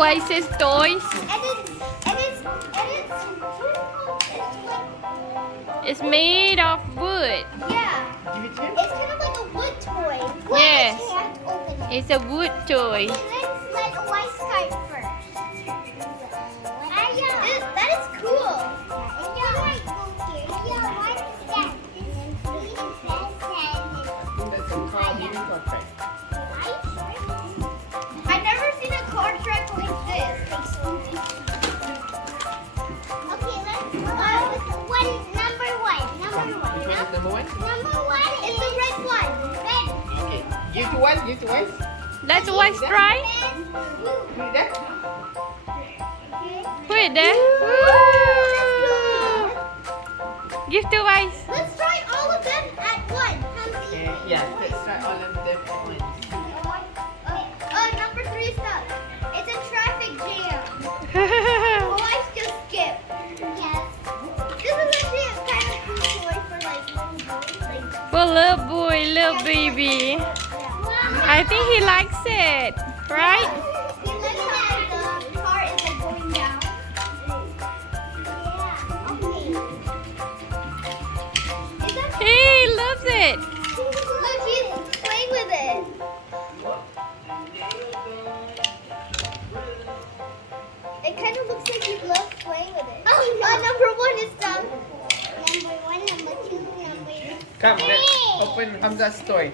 Oasis toys. It's made of wood. Yeah. Give it here. It's kind of like a wood toy. Yes. Can't open it. It's a wood toy. Let's let the white start first. That is cool. That's a car moving contract. I've never seen a car track like this. Okay, let's go. Number one. Which one is number one? Number one is the red one. Red. Okay. Give to one. Give to one. Let's Wise try. Put it there. Put it there. Woo! Give to Wise. Let's try all of them at once. Okay. Yeah. Let's try all of them at once. Number three stuff. It's a traffic jam. Boys just skip. Yes. This is actually a kind of cool toy for like For little boy, little baby. I think he likes it, right? You like how the car is like going down? Yeah. Okay. Is that He loves it. Look, he's playing with it. It kind of looks like he loves playing with it. Number one is done. Number one, number two, number Come. three. Let's open Hamza's toy.